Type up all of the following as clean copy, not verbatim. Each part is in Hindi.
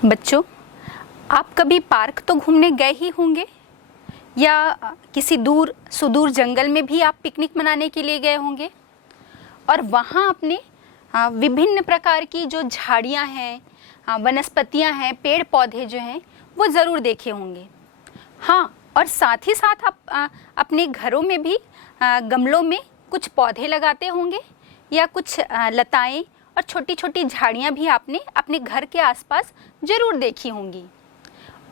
बच्चों, आप कभी पार्क तो घूमने गए ही होंगे या किसी दूर सुदूर जंगल में भी आप पिकनिक मनाने के लिए गए होंगे और वहाँ आपने विभिन्न प्रकार की जो झाड़ियाँ हैं, वनस्पतियाँ हैं, पेड़ पौधे जो हैं वो ज़रूर देखे होंगे। हाँ, और साथ ही साथ आप अपने घरों में भी गमलों में कुछ पौधे लगाते होंगे या कुछ लताएं और छोटी छोटी झाड़ियाँ भी आपने अपने घर के आसपास ज़रूर देखी होंगी।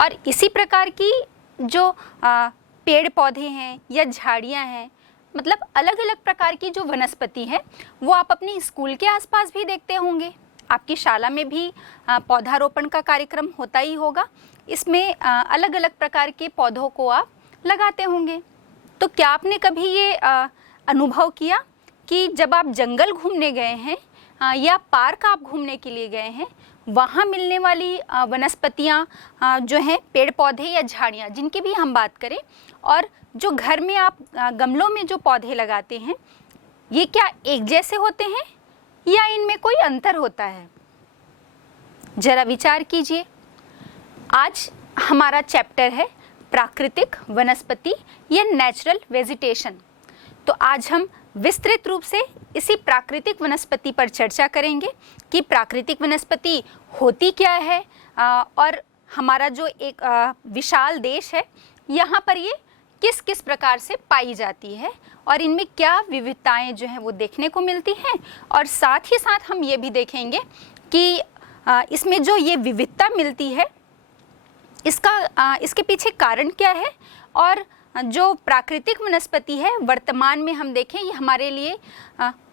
और इसी प्रकार की जो पेड़ पौधे हैं या झाड़ियाँ हैं, मतलब अलग अलग प्रकार की जो वनस्पति है वो आप अपने स्कूल के आसपास भी देखते होंगे। आपकी शाला में भी पौधारोपण का कार्यक्रम होता ही होगा। इसमें अलग अलग प्रकार के पौधों को आप लगाते होंगे। तो क्या आपने कभी ये अनुभव किया कि जब आप जंगल घूमने गए हैं या पार्क आप घूमने के लिए गए हैं, वहाँ मिलने वाली वनस्पतियाँ जो हैं, पेड़ पौधे या झाड़ियाँ जिनकी भी हम बात करें, और जो घर में आप गमलों में जो पौधे लगाते हैं, ये क्या एक जैसे होते हैं या इनमें कोई अंतर होता है? जरा विचार कीजिए। आज हमारा चैप्टर है प्राकृतिक वनस्पति या नेचुरल वेजिटेशन। तो आज हम विस्तृत रूप से इसी प्राकृतिक वनस्पति पर चर्चा करेंगे कि प्राकृतिक वनस्पति होती क्या है और हमारा जो एक विशाल देश है, यहाँ पर ये किस किस प्रकार से पाई जाती है और इनमें क्या विविधताएं जो हैं वो देखने को मिलती हैं। और साथ ही साथ हम ये भी देखेंगे कि इसमें जो ये विविधता मिलती है इसके पीछे कारण क्या है, और जो प्राकृतिक वनस्पति है वर्तमान में हम देखें ये हमारे लिए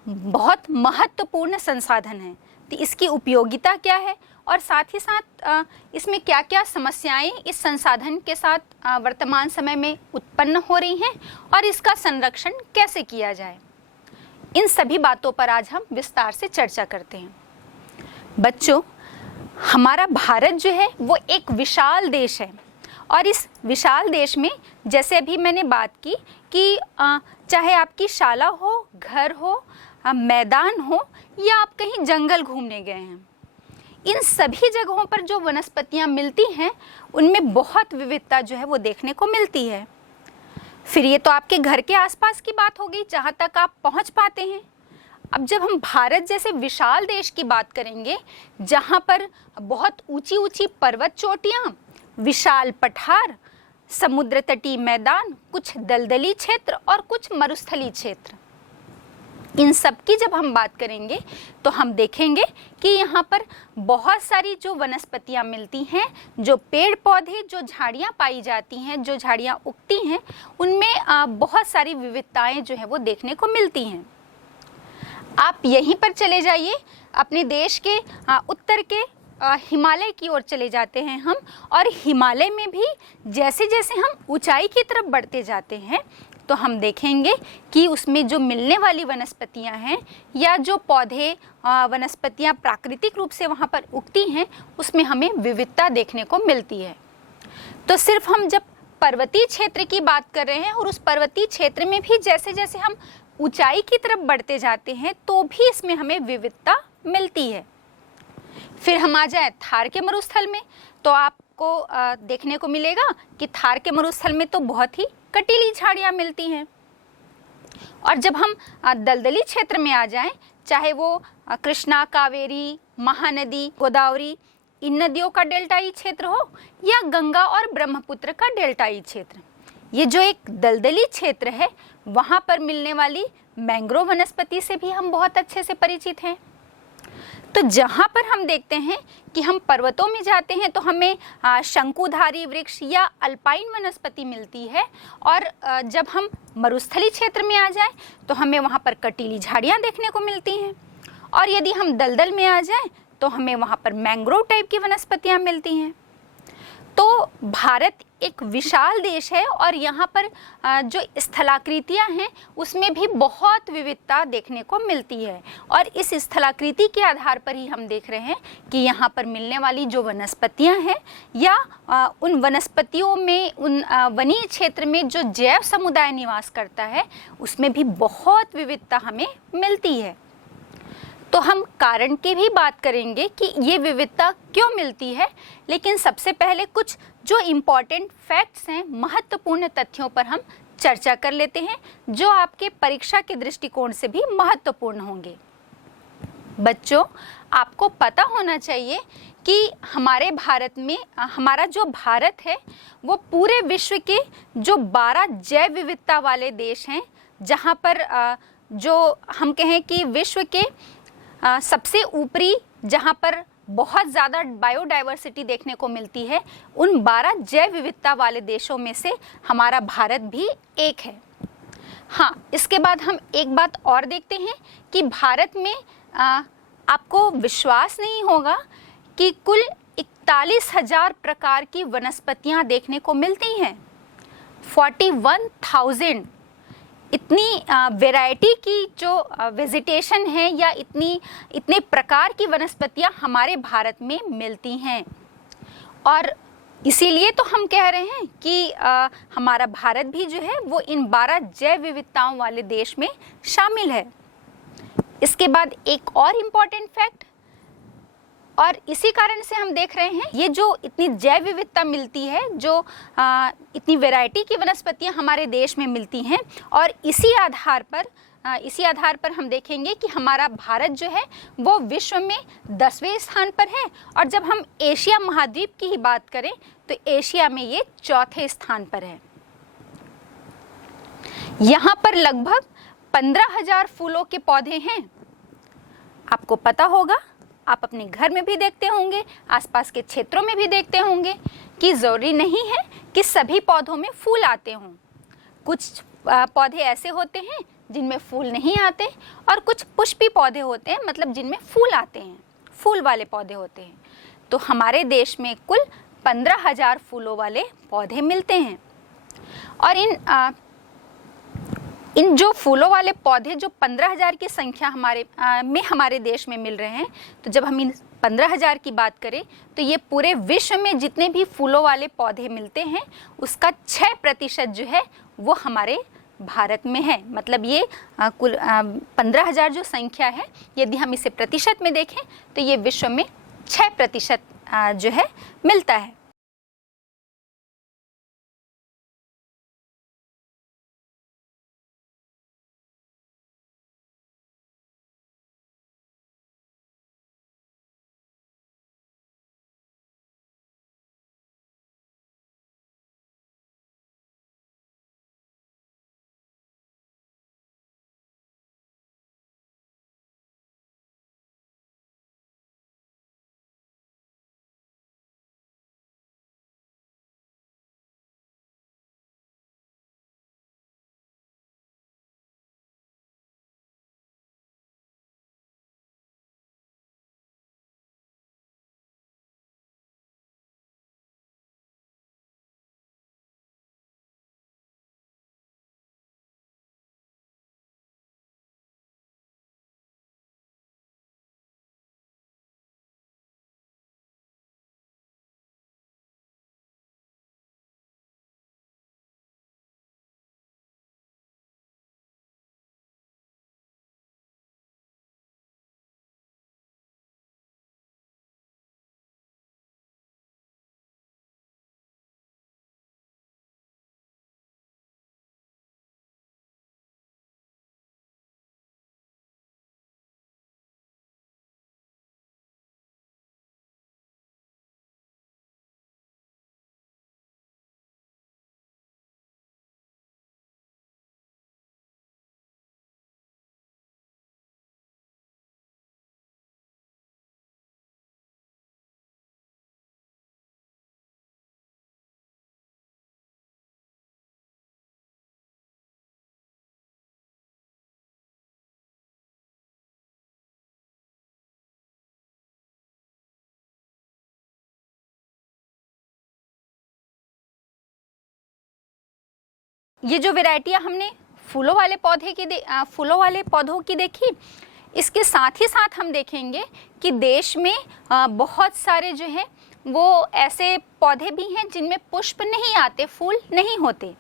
बहुत महत्वपूर्ण संसाधन है। तो इसकी उपयोगिता क्या है और साथ ही साथ इसमें क्या क्या समस्याएं इस संसाधन के साथ वर्तमान समय में उत्पन्न हो रही हैं और इसका संरक्षण कैसे किया जाए, इन सभी बातों पर आज हम विस्तार से चर्चा करते हैं। बच्चों, हमारा भारत जो है वो एक विशाल देश है और इस विशाल देश में जैसे अभी मैंने बात की कि चाहे आपकी शाला हो, घर हो, मैदान हो या आप कहीं जंगल घूमने गए हैं, इन सभी जगहों पर जो वनस्पतियां मिलती हैं उनमें बहुत विविधता जो है वो देखने को मिलती है। फिर ये तो आपके घर के आसपास की बात हो गई जहाँ तक आप पहुँच पाते हैं। अब जब हम भारत जैसे विशाल देश की बात करेंगे जहाँ पर बहुत ऊंची ऊंची पर्वत चोटियाँ, विशाल पठार, समुद्र तटीय मैदान, कुछ दलदली क्षेत्र और कुछ मरुस्थलीय क्षेत्र, इन सब की जब हम बात करेंगे तो हम देखेंगे कि यहाँ पर बहुत सारी जो वनस्पतियाँ मिलती हैं, जो पेड़ पौधे, जो झाड़ियाँ पाई जाती हैं, जो झाड़ियाँ उगती हैं, उनमें बहुत सारी विविधताएं जो है वो देखने को मिलती हैं। आप यहीं पर चले जाइए, अपने देश के उत्तर के हिमालय की ओर चले जाते हैं हम, और हिमालय में भी जैसे जैसे हम ऊंचाई की तरफ बढ़ते जाते हैं तो हम देखेंगे कि उसमें जो मिलने वाली वनस्पतियां हैं या जो पौधे वनस्पतियां प्राकृतिक रूप से वहां पर उगती हैं, उसमें हमें विविधता देखने को मिलती है। तो सिर्फ हम जब पर्वतीय क्षेत्र की बात कर रहे हैं और उस पर्वतीय क्षेत्र में भी जैसे जैसे हम ऊंचाई की तरफ बढ़ते जाते हैं तो भी इसमें हमें विविधता मिलती है। फिर हम आ जाए थार के मरुस्थल में, तो आपको देखने को मिलेगा कि थार के मरुस्थल में तो बहुत ही कटीली झाड़ियाँ मिलती हैं। और जब हम दलदली क्षेत्र में आ जाएं, चाहे वो कृष्णा, कावेरी, महानदी, गोदावरी, इन नदियों का डेल्टाई क्षेत्र हो या गंगा और ब्रह्मपुत्र का डेल्टाई क्षेत्र, ये जो एक दलदली क्षेत्र है वहाँ पर मिलने वाली मैंग्रोव वनस्पति से भी हम बहुत अच्छे से परिचित हैं। तो जहाँ पर हम देखते हैं कि हम पर्वतों में जाते हैं तो हमें शंकुधारी वृक्ष या अल्पाइन वनस्पति मिलती है, और जब हम मरुस्थलीय क्षेत्र में आ जाएं तो हमें वहाँ पर कटीली झाड़ियाँ देखने को मिलती हैं, और यदि हम दलदल में आ जाएं तो हमें वहाँ पर मैंग्रोव टाइप की वनस्पतियाँ मिलती हैं। तो भारत एक विशाल देश है और यहाँ पर जो स्थलाकृतियाँ हैं उसमें भी बहुत विविधता देखने को मिलती है, और इस स्थलाकृति के आधार पर ही हम देख रहे हैं कि यहाँ पर मिलने वाली जो वनस्पतियाँ हैं या उन वनस्पतियों में, उन वनीय क्षेत्र में जो जैव समुदाय निवास करता है उसमें भी बहुत विविधता हमें मिलती है। तो हम कारण की भी बात करेंगे कि ये विविधता क्यों मिलती है, लेकिन सबसे पहले कुछ जो इम्पॉर्टेंट फैक्ट्स हैं, महत्वपूर्ण तथ्यों पर हम चर्चा कर लेते हैं, जो आपके परीक्षा के दृष्टिकोण से भी महत्वपूर्ण होंगे। बच्चों, आपको पता होना चाहिए कि हमारे भारत में, हमारा जो भारत है वो पूरे विश्व के जो 12 जैव विविधता वाले देश हैं, जहाँ पर जो हम कहें कि विश्व के सबसे ऊपरी, जहाँ पर बहुत ज़्यादा बायोडाइवर्सिटी देखने को मिलती है, उन 12 जैव विविधता वाले देशों में से हमारा भारत भी एक है। हाँ, इसके बाद हम एक बात और देखते हैं कि भारत में आपको विश्वास नहीं होगा कि कुल 41,000 प्रकार की वनस्पतियाँ देखने को मिलती हैं। 41,000 इतनी वैरायटी की जो वेजिटेशन है या इतने प्रकार की वनस्पतियाँ हमारे भारत में मिलती हैं, और इसीलिए तो हम कह रहे हैं कि हमारा भारत भी जो है वो इन 12 जैव विविधताओं वाले देश में शामिल है। इसके बाद एक और इम्पॉर्टेंट फैक्ट, और इसी कारण से हम देख रहे हैं ये जो इतनी जैव विविधता मिलती है, जो इतनी वैरायटी की वनस्पतियां हमारे देश में मिलती हैं, और इसी आधार पर हम देखेंगे कि हमारा भारत जो है वो विश्व में 10वें स्थान पर है, और जब हम एशिया महाद्वीप की ही बात करें तो एशिया में ये 4थे स्थान पर है। यहाँ पर लगभग 15,000 फूलों के पौधे हैं। आपको पता होगा, आप अपने घर में भी देखते होंगे, आसपास के क्षेत्रों में भी देखते होंगे कि ज़रूरी नहीं है कि सभी पौधों में फूल आते हों। कुछ पौधे ऐसे होते हैं जिनमें फूल नहीं आते, और कुछ पुष्पी पौधे होते हैं, मतलब जिनमें फूल आते हैं, फूल वाले पौधे होते हैं। तो हमारे देश में कुल 15,000 फूलों वाले पौधे मिलते हैं। और इन जो फूलों वाले पौधे, जो 15,000 की संख्या हमारे देश में मिल रहे हैं, तो जब हम इन 15,000 की बात करें तो ये पूरे विश्व में जितने भी फूलों वाले पौधे मिलते हैं उसका 6% जो है वो हमारे भारत में है। मतलब ये कुल 15,000 जो संख्या है, यदि हम इसे प्रतिशत में देखें तो ये विश्व में 6% जो है मिलता है। ये जो वैरायटियाँ हमने फूलों वाले पौधों की देखी, इसके साथ ही साथ हम देखेंगे कि देश में बहुत सारे जो हैं वो ऐसे पौधे भी हैं जिनमें पुष्प नहीं आते, फूल नहीं होते।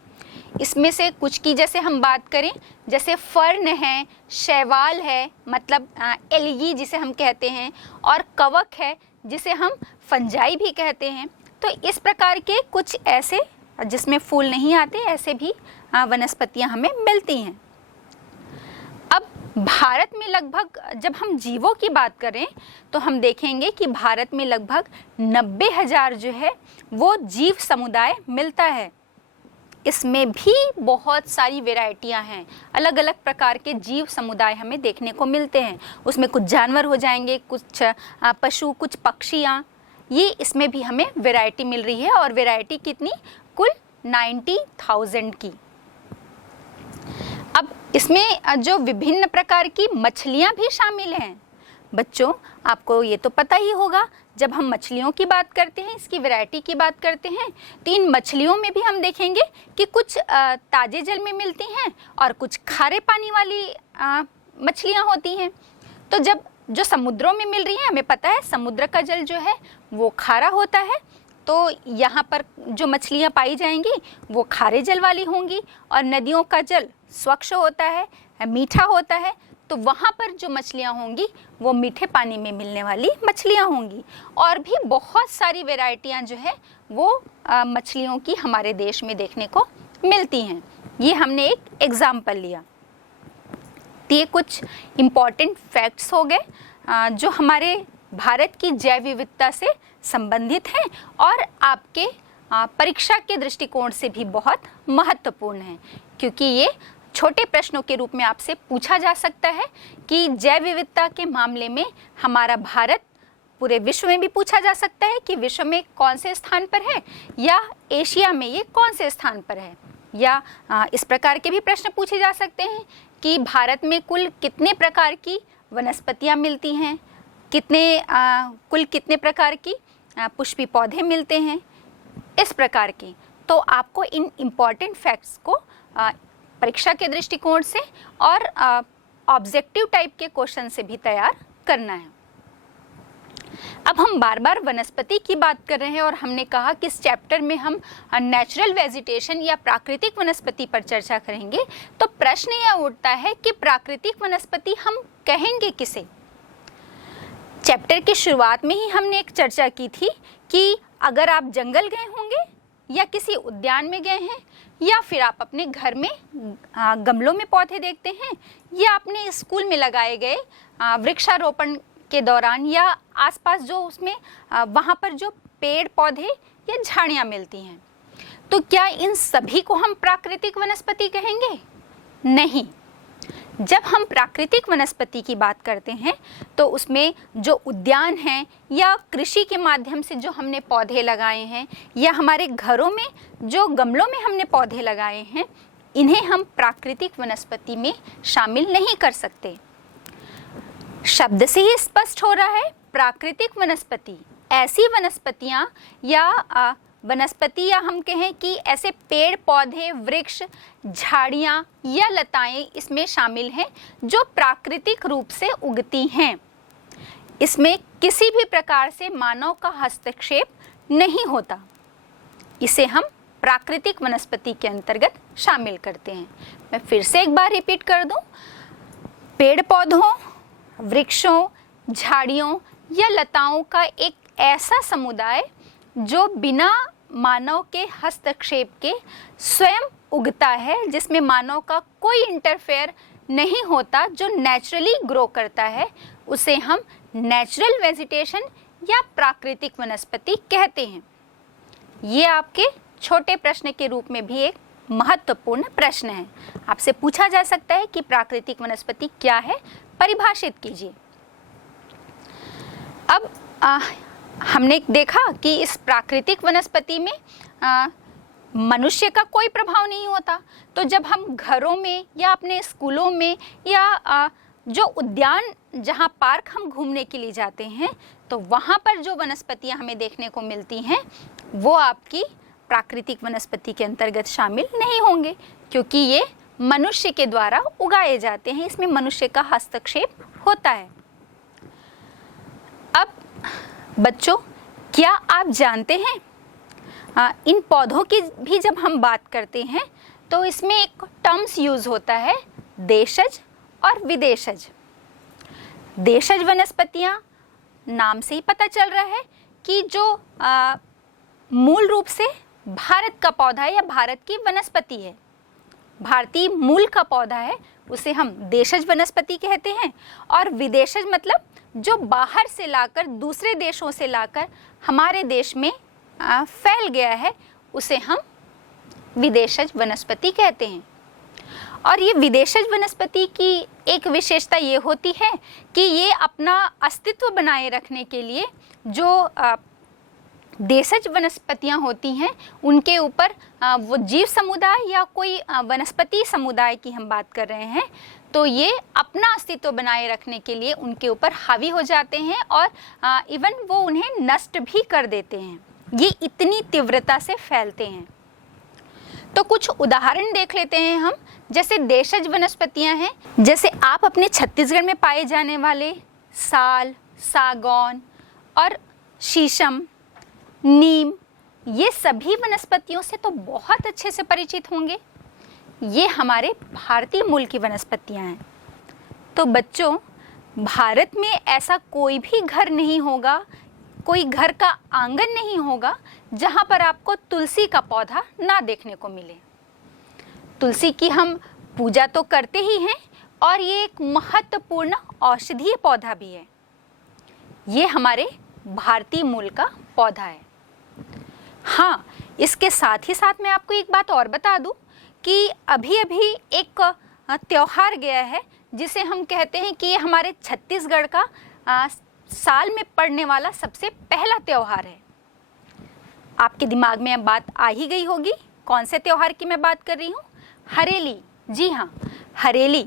इसमें से कुछ की जैसे हम बात करें, जैसे फर्न है, शैवाल है, मतलब एल्गी जिसे हम कहते हैं, और कवक है जिसे हम फंजाई भी कहते हैं। तो इस प्रकार के कुछ ऐसे जिसमें फूल नहीं आते, ऐसे भी वनस्पतियां हमें मिलती हैं। अब भारत में लगभग, जब हम जीवों की बात करें तो हम देखेंगे कि भारत में लगभग 90,000 जो है वो जीव समुदाय मिलता है। इसमें भी बहुत सारी वैरायटियां हैं, अलग अलग प्रकार के जीव समुदाय हमें देखने को मिलते हैं। उसमें कुछ जानवर हो जाएंगे, कुछ पशु, कुछ पक्षियाँ, ये इसमें भी हमें वैरायटी मिल रही है। और वैरायटी कितनी? कुल 90,000 की। अब इसमें जो विभिन्न प्रकार की मछलियाँ भी शामिल हैं। बच्चों, आपको ये तो पता ही होगा, जब हम मछलियों की बात करते हैं, इसकी वैरायटी की बात करते हैं, तो इन मछलियों में भी हम देखेंगे कि कुछ ताजे जल में मिलती हैं और कुछ खारे पानी वाली मछलियाँ होती हैं। तो जब जो समुद्रों में मिल रही हैं, हमें पता है समुद्र का जल जो है वो खारा होता है, तो यहाँ पर जो मछलियाँ पाई जाएंगी वो खारे जल वाली होंगी, और नदियों का जल स्वच्छ होता है, मीठा होता है, तो वहाँ पर जो मछलियाँ होंगी वो मीठे पानी में मिलने वाली मछलियाँ होंगी। और भी बहुत सारी वैरायटियाँ जो है वो मछलियों की हमारे देश में देखने को मिलती हैं। ये हमने एक एग्जाम्पल लिया। तो ये कुछ इम्पॉर्टेंट फैक्ट्स हो गए जो हमारे भारत की जैव विविधता से संबंधित हैं और आपके परीक्षा के दृष्टिकोण से भी बहुत महत्वपूर्ण हैं, क्योंकि ये छोटे प्रश्नों के रूप में आपसे पूछा जा सकता है कि जैव विविधता के मामले में हमारा भारत पूरे विश्व में भी पूछा जा सकता है कि विश्व में कौन से स्थान पर है, या एशिया में ये कौन से स्थान पर है, या इस प्रकार के भी प्रश्न पूछे जा सकते हैं कि भारत में कुल कितने प्रकार की वनस्पतियां मिलती हैं, कुल कितने प्रकार की पुष्पी पौधे मिलते हैं, इस प्रकार की। तो आपको इन इम्पॉर्टेंट फैक्ट्स को परीक्षा के दृष्टिकोण से और ऑब्जेक्टिव टाइप के क्वेश्चन से भी तैयार करना है। अब हम बार बार वनस्पति की बात कर रहे हैं और हमने कहा कि इस चैप्टर में हम नेचुरल वेजिटेशन या प्राकृतिक वनस्पति पर चर्चा करेंगे। तो प्रश्न यह उठता है कि प्राकृतिक वनस्पति हम कहेंगे किसे? चैप्टर की शुरुआत में ही हमने एक चर्चा की थी कि अगर आप जंगल गए होंगे या किसी उद्यान में गए हैं, या फिर आप अपने घर में गमलों में पौधे देखते हैं, या अपने स्कूल में लगाए गए वृक्षारोपण के दौरान या आसपास जो उसमें वहाँ पर जो पेड़ पौधे या झाड़ियाँ मिलती हैं, तो क्या इन सभी को हम प्राकृतिक वनस्पति कहेंगे? नहीं। जब हम प्राकृतिक वनस्पति की बात करते हैं तो उसमें जो उद्यान हैं या कृषि के माध्यम से जो हमने पौधे लगाए हैं, या हमारे घरों में जो गमलों में हमने पौधे लगाए हैं, इन्हें हम प्राकृतिक वनस्पति में शामिल नहीं कर सकते। शब्द से ही स्पष्ट हो रहा है, प्राकृतिक वनस्पति ऐसी वनस्पतियां या वनस्पति या हम कहें कि ऐसे पेड़ पौधे, वृक्ष, झाड़ियां या लताएं इसमें शामिल हैं जो प्राकृतिक रूप से उगती हैं। इसमें किसी भी प्रकार से मानव का हस्तक्षेप नहीं होता। इसे हम प्राकृतिक वनस्पति के अंतर्गत शामिल करते हैं। मैं फिर से एक बार रिपीट कर दूं, पेड़ पौधों, वृक्षों, झाड़ियों या लताओं का एक ऐसा समुदाय जो बिना मानव के हस्तक्षेप के स्वयं उगता है, जिसमें मानव का कोई इंटरफेयर नहीं होता, जो नेचुरली ग्रो करता है, उसे हम नेचुरल वेजिटेशन या प्राकृतिक वनस्पति कहते हैं। ये आपके छोटे प्रश्न के रूप में भी एक महत्वपूर्ण प्रश्न है। आपसे पूछा जा सकता है कि प्राकृतिक वनस्पति क्या है, परिभाषित कीजिए। अब हमने देखा कि इस प्राकृतिक वनस्पति में मनुष्य का कोई प्रभाव नहीं होता। तो जब हम घरों में या अपने स्कूलों में या जो उद्यान, जहाँ पार्क हम घूमने के लिए जाते हैं, तो वहाँ पर जो वनस्पतियाँ हमें देखने को मिलती हैं वो आपकी प्राकृतिक वनस्पति के अंतर्गत शामिल नहीं होंगे, क्योंकि ये मनुष्य के द्वारा उगाए जाते हैं, इसमें मनुष्य का हस्तक्षेप होता है। अब बच्चों, क्या आप जानते हैं इन पौधों की भी जब हम बात करते हैं तो इसमें एक टर्म्स यूज होता है देशज और विदेशज। देशज वनस्पतियां, नाम से ही पता चल रहा है कि जो मूल रूप से भारत का पौधा है या भारत की वनस्पति है, भारतीय मूल का पौधा है, उसे हम देशज वनस्पति कहते हैं। और विदेशज मतलब जो बाहर से लाकर, दूसरे देशों से लाकर हमारे देश में फैल गया है, उसे हम विदेशज वनस्पति कहते हैं। और ये विदेशज वनस्पति की एक विशेषता ये होती है कि ये अपना अस्तित्व बनाए रखने के लिए जो देशज वनस्पतियां होती हैं उनके ऊपर वो जीव समुदाय या कोई वनस्पति समुदाय की हम बात कर रहे हैं, तो ये अपना अस्तित्व बनाए रखने के लिए उनके ऊपर हावी हो जाते हैं और इवन वो उन्हें नष्ट भी कर देते हैं। ये इतनी तीव्रता से फैलते हैं। तो कुछ उदाहरण देख लेते हैं हम। जैसे देशज वनस्पतियां हैं, जैसे आप अपने छत्तीसगढ़ में पाए जाने वाले साल, सागौन और शीशम, नीम, ये सभी वनस्पतियों से तो बहुत अच्छे से परिचित होंगे। ये हमारे भारतीय मूल की वनस्पतियां हैं। तो बच्चों, भारत में ऐसा कोई भी घर नहीं होगा, कोई घर का आंगन नहीं होगा जहां पर आपको तुलसी का पौधा ना देखने को मिले। तुलसी की हम पूजा तो करते ही हैं और ये एक महत्वपूर्ण औषधीय पौधा भी है। ये हमारे भारतीय मूल का पौधा है। हाँ, इसके साथ ही साथ मैं आपको एक बात और बता दूं कि अभी अभी एक त्योहार गया है जिसे हम कहते हैं कि ये हमारे छत्तीसगढ़ का साल में पड़ने वाला सबसे पहला त्योहार है। आपके दिमाग में अब बात आ ही गई होगी कौन से त्योहार की मैं बात कर रही हूँ। हरेली। जी हाँ, हरेली।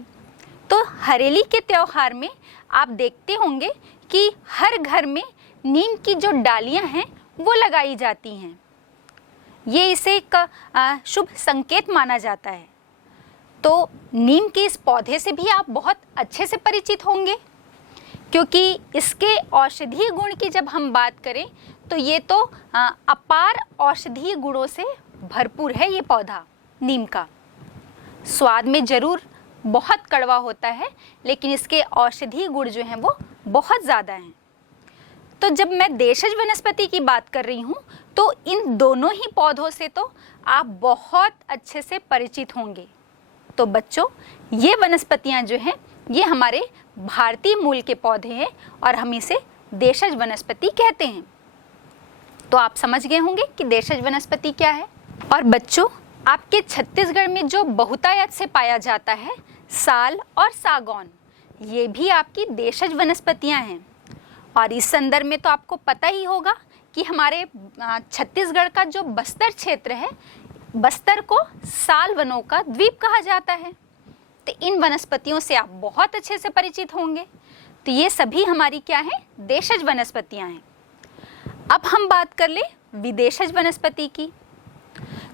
तो हरेली के त्योहार में आप देखते होंगे कि हर घर में नीम की जो डालियाँ हैं वो लगाई जाती हैं। ये इसे एक शुभ संकेत माना जाता है। तो नीम के इस पौधे से भी आप बहुत अच्छे से परिचित होंगे, क्योंकि इसके औषधीय गुण की जब हम बात करें तो ये तो अपार औषधीय गुणों से भरपूर है। ये पौधा नीम का स्वाद में ज़रूर बहुत कड़वा होता है, लेकिन इसके औषधीय गुण जो हैं वो बहुत ज़्यादा हैं। तो जब मैं देशज वनस्पति की बात कर रही हूँ तो इन दोनों ही पौधों से तो आप बहुत अच्छे से परिचित होंगे। तो बच्चों, ये वनस्पतियाँ जो हैं ये हमारे भारतीय मूल के पौधे हैं और हम इसे देशज वनस्पति कहते हैं। तो आप समझ गए होंगे कि देशज वनस्पति क्या है। और बच्चों, आपके छत्तीसगढ़ में जो बहुतायत से पाया जाता है साल और सागौन, ये भी आपकी देशज वनस्पतियाँ हैं। और इस संदर्भ में तो आपको पता ही होगा कि हमारे छत्तीसगढ़ का जो बस्तर क्षेत्र है, बस्तर को साल वनों का द्वीप कहा जाता है। तो इन वनस्पतियों से आप बहुत अच्छे से परिचित होंगे। तो ये सभी हमारी क्या है, देशज वनस्पतियां हैं। अब हम बात कर ले विदेशज वनस्पति की।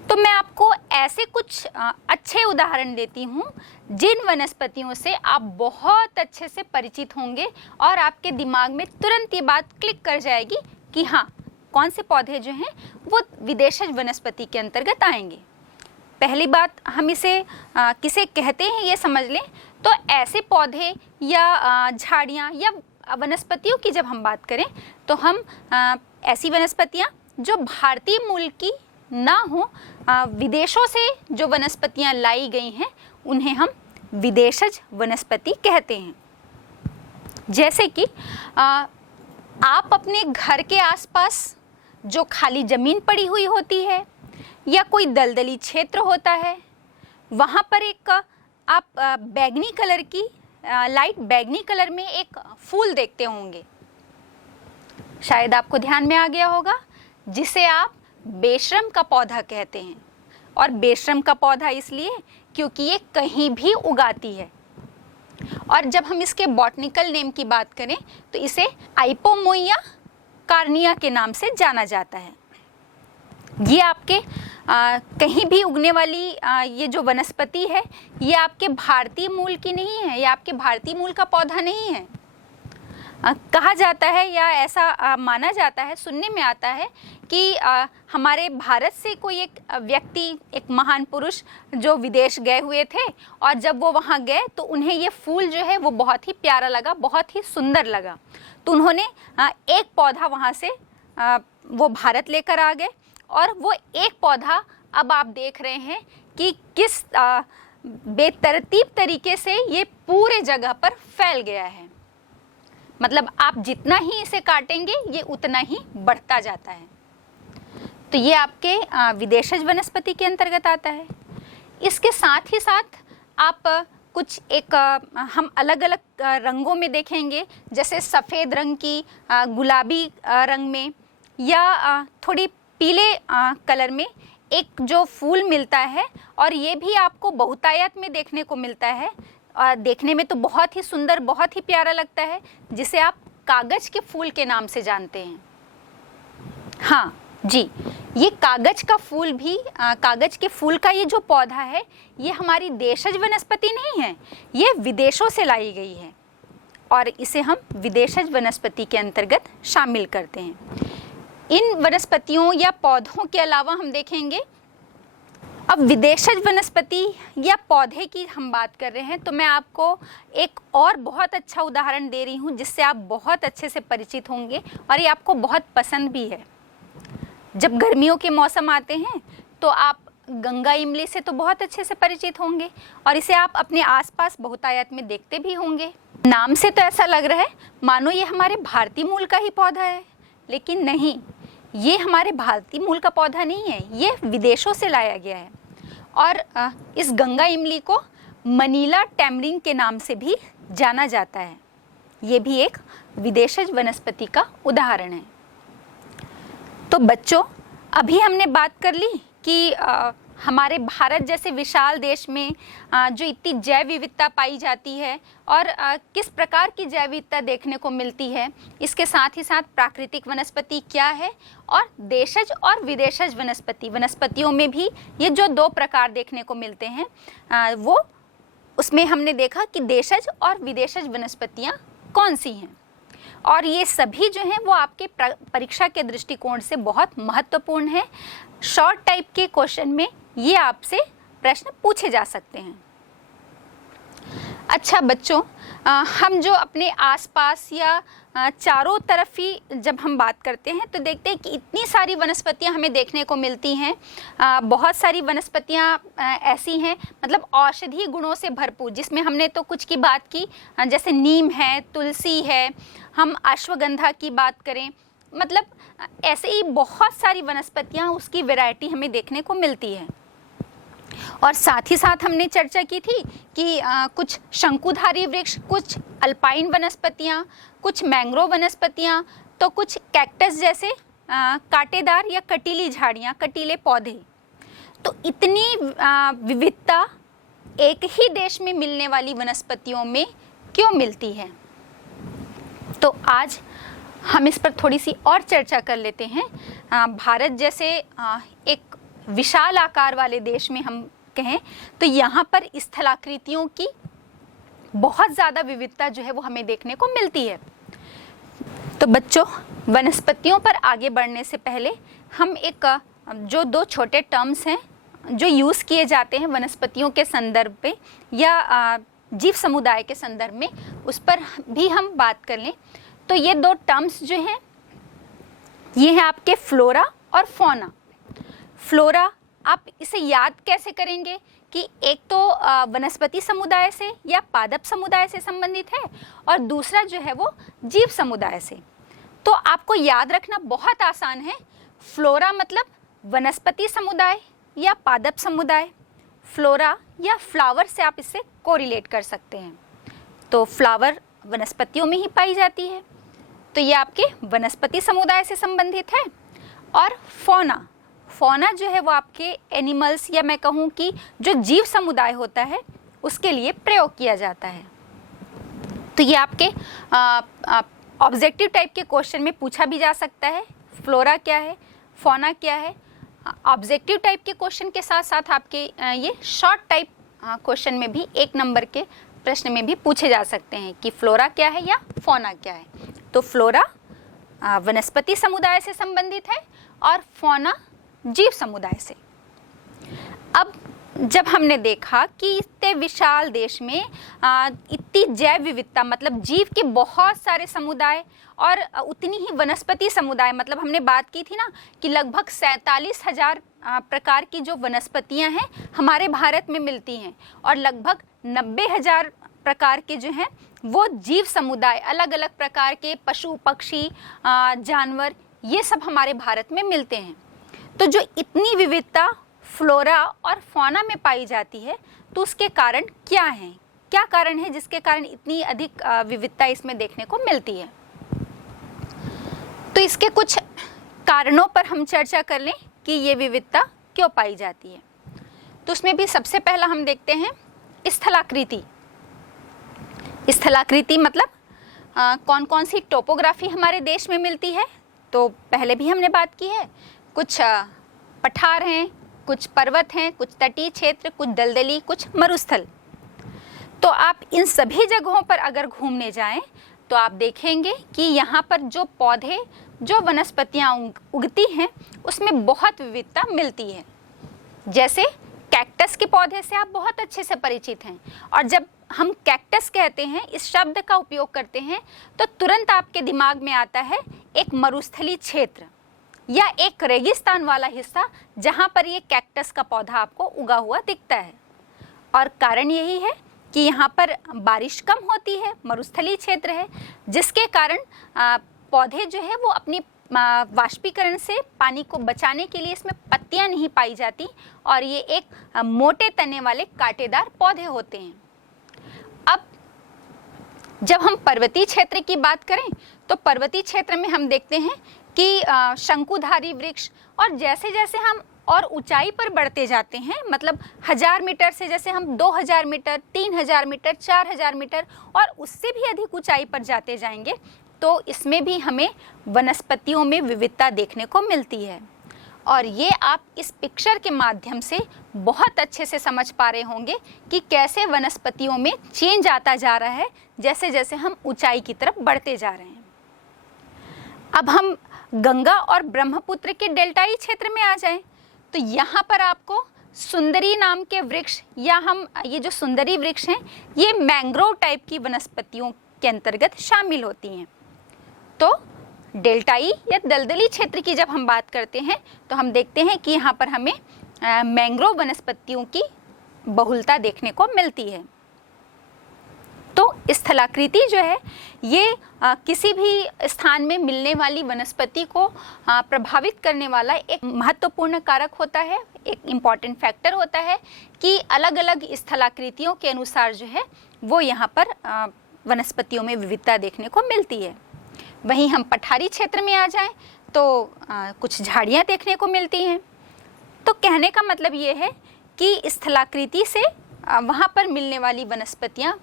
तो मैं आपको ऐसे कुछ अच्छे उदाहरण देती हूँ जिन वनस्पतियों से आप बहुत अच्छे से परिचित होंगे और आपके दिमाग में तुरंत ये बात क्लिक कर जाएगी कि हाँ, कौन से पौधे जो हैं वो विदेशज वनस्पति के अंतर्गत आएंगे। पहली बात, हम इसे किसे कहते हैं ये समझ लें। तो ऐसे पौधे या झाड़ियाँ या वनस्पतियों की जब हम बात करें तो हम ऐसी वनस्पतियाँ जो भारतीय मूल की ना हो, विदेशों से जो वनस्पतियाँ लाई गई हैं उन्हें हम विदेशज वनस्पति कहते हैं। जैसे कि आप अपने घर के आसपास जो खाली ज़मीन पड़ी हुई होती है या कोई दलदली क्षेत्र होता है, वहाँ पर एक आप बैगनी कलर की लाइट बैगनी कलर में एक फूल देखते होंगे, शायद आपको ध्यान में आ गया होगा, जिसे आप बेशरम का पौधा कहते हैं। और बेशरम का पौधा इसलिए क्योंकि ये कहीं भी उगाती है। और जब हम इसके बॉटनिकल नेम की बात करें तो इसे आइपोमोइया कार्निया के नाम से जाना जाता है। ये आपके कहीं भी उगने वाली ये जो वनस्पति है ये आपके भारतीय मूल की नहीं है, ये आपके भारतीय मूल का पौधा नहीं है। कहा जाता है या ऐसा माना जाता है, सुनने में आता है कि हमारे भारत से कोई एक व्यक्ति, एक महान पुरुष जो विदेश गए हुए थे, और जब वो वहाँ गए तो उन्हें ये फूल जो है वो बहुत ही प्यारा लगा, बहुत ही सुंदर लगा। तो उन्होंने एक पौधा वहाँ से वो भारत लेकर आ गए, और वो एक पौधा अब आप देख रहे हैं कि किस बेतरतीब तरीके से ये पूरे जगह पर फैल गया है। मतलब आप जितना ही इसे काटेंगे ये उतना ही बढ़ता जाता है। तो ये आपके विदेशज वनस्पति के अंतर्गत आता है। इसके साथ ही साथ आप कुछ एक हम अलग अलग रंगों में देखेंगे, जैसे सफ़ेद रंग की, गुलाबी रंग में, या थोड़ी पीले कलर में एक जो फूल मिलता है, और ये भी आपको बहुतायत में देखने को मिलता है, और देखने में तो बहुत ही सुंदर, बहुत ही प्यारा लगता है, जिसे आप कागज के फूल के नाम से जानते हैं। हाँ जी, ये कागज का फूल भी, कागज के फूल का ये जो पौधा है, ये हमारी देशज वनस्पति नहीं है, ये विदेशों से लाई गई है, और इसे हम विदेशज वनस्पति के अंतर्गत शामिल करते हैं। इन वनस्पतियों या पौधों के अलावा हम देखेंगे, अब विदेशज वनस्पति या पौधे की हम बात कर रहे हैं, तो मैं आपको एक और बहुत अच्छा उदाहरण दे रही हूँ, जिससे आप बहुत अच्छे से परिचित होंगे, और ये आपको बहुत पसंद भी है। जब गर्मियों के मौसम आते हैं तो आप गंगा इमली से तो बहुत अच्छे से परिचित होंगे, और इसे आप अपने आसपास बहुतायत में देखते भी होंगे। नाम से तो ऐसा लग रहा है मानो ये हमारे भारतीय मूल का ही पौधा है, लेकिन नहीं, ये हमारे भारतीय मूल का पौधा नहीं है, ये विदेशों से लाया गया है। और इस गंगा इमली को मनीला टैमरिंड के नाम से भी जाना जाता है। ये भी एक विदेशज वनस्पति का उदाहरण है। तो बच्चों, अभी हमने बात कर ली कि हमारे भारत जैसे विशाल देश में जो इतनी जैव विविधता पाई जाती है, और किस प्रकार की जैव विविधता देखने को मिलती है, इसके साथ ही साथ प्राकृतिक वनस्पति क्या है, और देशज और विदेशज वनस्पतियों में भी ये जो दो प्रकार देखने को मिलते हैं, वो उसमें हमने देखा कि देशज और विदेशज वनस्पतियाँ कौन सी हैं, और ये सभी जो हैं वो आपके परीक्षा के दृष्टिकोण से बहुत महत्वपूर्ण है। शॉर्ट टाइप के क्वेश्चन में ये आपसे प्रश्न पूछे जा सकते हैं। अच्छा बच्चों, हम जो अपने आसपास या चारों तरफ ही जब हम बात करते हैं तो देखते हैं कि इतनी सारी वनस्पतियां हमें देखने को मिलती हैं। बहुत सारी वनस्पतियां ऐसी हैं, मतलब औषधीय गुणों से भरपूर, जिसमें हमने तो कुछ की बात की, जैसे नीम है, तुलसी है, हम अश्वगंधा की बात करें, मतलब ऐसे ही बहुत सारी वनस्पतियां, उसकी वैरायटी हमें देखने को मिलती है। और साथ ही साथ हमने चर्चा की थी कि कुछ शंकुधारी वृक्ष, कुछ अल्पाइन वनस्पतियां, कुछ मैंग्रोव वनस्पतियां, तो कुछ कैक्टस जैसे कांटेदार या कटीली झाड़ियां, कटीले पौधे। तो इतनी विविधता एक ही देश में मिलने वाली वनस्पतियों में क्यों मिलती है? तो आज हम इस पर थोड़ी सी और चर्चा कर लेते हैं। भारत जैसे एक विशाल आकार वाले देश में हम कहें तो यहाँ पर स्थलाकृतियों की बहुत ज़्यादा विविधता जो है वो हमें देखने को मिलती है। तो बच्चों, वनस्पतियों पर आगे बढ़ने से पहले हम एक जो दो छोटे टर्म्स हैं जो यूज़ किए जाते हैं वनस्पतियों के संदर्भ पे या जीव समुदाय के संदर्भ में, उस पर भी हम बात कर लें। तो ये दो टर्म्स जो हैं ये हैं आपके फ्लोरा और फौना। फ्लोरा, आप इसे याद कैसे करेंगे कि एक तो वनस्पति समुदाय से या पादप समुदाय से संबंधित है, और दूसरा जो है वो जीव समुदाय से। तो आपको याद रखना बहुत आसान है। फ्लोरा मतलब वनस्पति समुदाय या पादप समुदाय, फ्लोरा या फ्लावर से आप इससे कोरिलेट कर सकते हैं। तो फ्लावर वनस्पतियों में ही पाई जाती है, तो ये आपके वनस्पति समुदाय से संबंधित है। और फौना, फौना जो है वो आपके एनिमल्स या मैं कहूँ कि जो जीव समुदाय होता है उसके लिए प्रयोग किया जाता है। तो ये आपके ऑब्जेक्टिव टाइप के क्वेश्चन में पूछा भी जा सकता है, फ्लोरा क्या है, फौना क्या है। ऑब्जेक्टिव टाइप के क्वेश्चन के साथ साथ आपके ये शॉर्ट टाइप क्वेश्चन में भी 1 नंबर के प्रश्न में भी पूछे जा सकते हैं कि फ्लोरा क्या है या फौना क्या है। तो फ्लोरा वनस्पति समुदाय से संबंधित है और फौना जीव समुदाय से। अब जब हमने देखा कि इतने विशाल देश में इतनी जैव विविधता, मतलब जीव के बहुत सारे समुदाय और उतनी ही वनस्पति समुदाय, मतलब हमने बात की थी ना कि लगभग 47,000 प्रकार की जो वनस्पतियां हैं हमारे भारत में मिलती हैं और लगभग 90,000 प्रकार के जो हैं वो जीव समुदाय, अलग अलग प्रकार के पशु पक्षी जानवर, ये सब हमारे भारत में मिलते हैं। तो जो इतनी विविधता फ्लोरा और फौना में पाई जाती है, तो उसके कारण क्या हैं, क्या कारण है जिसके कारण इतनी अधिक विविधता इसमें देखने को मिलती है। तो इसके कुछ कारणों पर हम चर्चा कर लें कि ये विविधता क्यों पाई जाती है। तो उसमें भी सबसे पहला हम देखते हैं स्थलाकृति। स्थलाकृति मतलब कौन कौन सी टोपोग्राफी हमारे देश में मिलती है। तो पहले भी हमने बात की है, कुछ पठार हैं, कुछ पर्वत हैं, कुछ तटीय क्षेत्र, कुछ दलदली, कुछ मरुस्थल। तो आप इन सभी जगहों पर अगर घूमने जाएं तो आप देखेंगे कि यहाँ पर जो पौधे, जो वनस्पतियाँ उगती हैं उसमें बहुत विविधता मिलती है। जैसे कैक्टस के पौधे से आप बहुत अच्छे से परिचित हैं, और जब हम कैक्टस कहते हैं, इस शब्द का उपयोग करते हैं, तो तुरंत आपके दिमाग में आता है एक मरुस्थली क्षेत्र या एक रेगिस्तान वाला हिस्सा जहाँ पर ये कैक्टस का पौधा आपको उगा हुआ दिखता है। और कारण यही है कि यहाँ पर बारिश कम होती है, मरुस्थलीय क्षेत्र है, जिसके कारण पौधे जो है वो अपनी वाष्पीकरण से पानी को बचाने के लिए इसमें पत्तियाँ नहीं पाई जाती और ये एक मोटे तने वाले कांटेदार पौधे होते हैं। अब जब हम पर्वतीय क्षेत्र की बात करें तो पर्वतीय क्षेत्र में हम देखते हैं कि शंकुधारी वृक्ष, और जैसे जैसे हम और ऊंचाई पर बढ़ते जाते हैं, मतलब 1000 मीटर से जैसे हम 2000 मीटर, 3000 मीटर, 4000 मीटर और उससे भी अधिक ऊंचाई पर जाते जाएंगे, तो इसमें भी हमें वनस्पतियों में विविधता देखने को मिलती है। और ये आप इस पिक्चर के माध्यम से बहुत अच्छे से समझ पा रहे होंगे कि कैसे वनस्पतियों में चेंज आता जा रहा है जैसे जैसे हम ऊंचाई की तरफ बढ़ते जा रहे हैं। अब हम गंगा और ब्रह्मपुत्र के डेल्टाई क्षेत्र में आ जाएं, तो यहाँ पर आपको सुंदरी नाम के वृक्ष, या हम ये जो सुंदरी वृक्ष हैं ये मैंग्रोव टाइप की वनस्पतियों के अंतर्गत शामिल होती हैं। तो डेल्टाई या दलदली क्षेत्र की जब हम बात करते हैं तो हम देखते हैं कि यहाँ पर हमें मैंग्रोव वनस्पतियों की बहुलता देखने को मिलती है। तो स्थलाकृति जो है ये किसी भी स्थान में मिलने वाली वनस्पति को प्रभावित करने वाला एक महत्वपूर्ण कारक होता है, एक इम्पॉर्टेंट फैक्टर होता है कि अलग अलग स्थलाकृतियों के अनुसार जो है वो यहाँ पर वनस्पतियों में विविधता देखने को मिलती है। वहीं हम पठारी क्षेत्र में आ जाएं तो कुछ झाड़ियाँ देखने को मिलती हैं। तो कहने का मतलब ये है कि स्थलाकृति से वहाँ पर मिलने वाली वनस्पतियाँ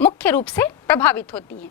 मुख्य रूप से प्रभावित होती हैं।